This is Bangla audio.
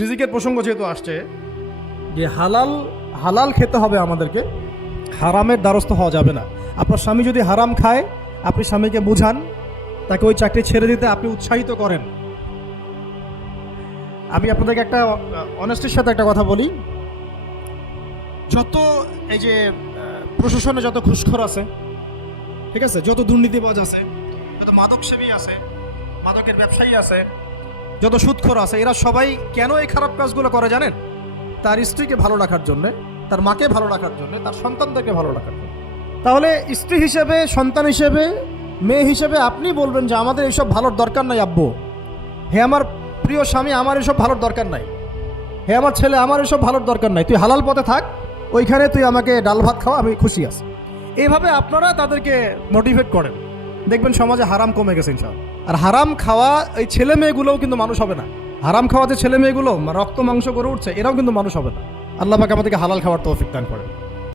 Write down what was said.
রিজিকের প্রসঙ্গ যেহেতু আসছে, যে হালাল হালাল খেতে হবে আমাদেরকে, হারামের দ্বারস্থ হওয়া যাবে না। আপনার স্বামী যদি হারাম খায়, আপনি স্বামীকে বুঝান, তাকে ওই চাকরি ছেড়ে দিতে আপনি উৎসাহিত করেন। আমি আপনাদেরকে একটা অনেস্টির সাথে একটা কথা বলি, যত এই যে প্রশাসনে যত ঘুষখোর আছে, ঠিক আছে, যত দুর্নীতিবাজ আছে, যত মাদকসেবী আছে, মাদকের ব্যবসায়ী আছে, যত সুদখোর আছে, এরা সবাই কেন এই খারাপ কাজগুলো করে জানেন? তার স্ত্রীকে ভালো রাখার জন্যে, তার মাকে ভালো রাখার জন্যে, তার সন্তানদেরকে ভালো রাখার জন্য। তাহলে স্ত্রী হিসেবে, সন্তান হিসেবে, মেয়ে হিসেবে আপনি বলবেন যে আমাদের এইসব ভালোর দরকার নাই আব্বু, হে আমার প্রিয় স্বামী, আমার এসব ভালোর দরকার নাই, হে আমার ছেলে, আমার এসব ভালোর দরকার নাই, তুই হালাল পথে থাক, ওইখানে তুই আমাকে ডাল ভাত খাওয়া, আমি খুশি আছি। এইভাবে আপনারা তাদেরকে মোটিভেট করেন, দেখবেন সমাজে হারাম কমে গেছে ইনশাআল্লাহ। আর হারাম খাওয়া এই ছেলে মেয়েগুলোও কিন্তু মানুষ হবে না। হারাম খাওয়া যে ছেলে মেয়েগুলো রক্ত মাংস করে উঠছে, এরাও কিন্তু মানুষ হবে না। আল্লাহ পাক আমাদেরকে হালাল খাওয়ার তৌফিক দান করেন।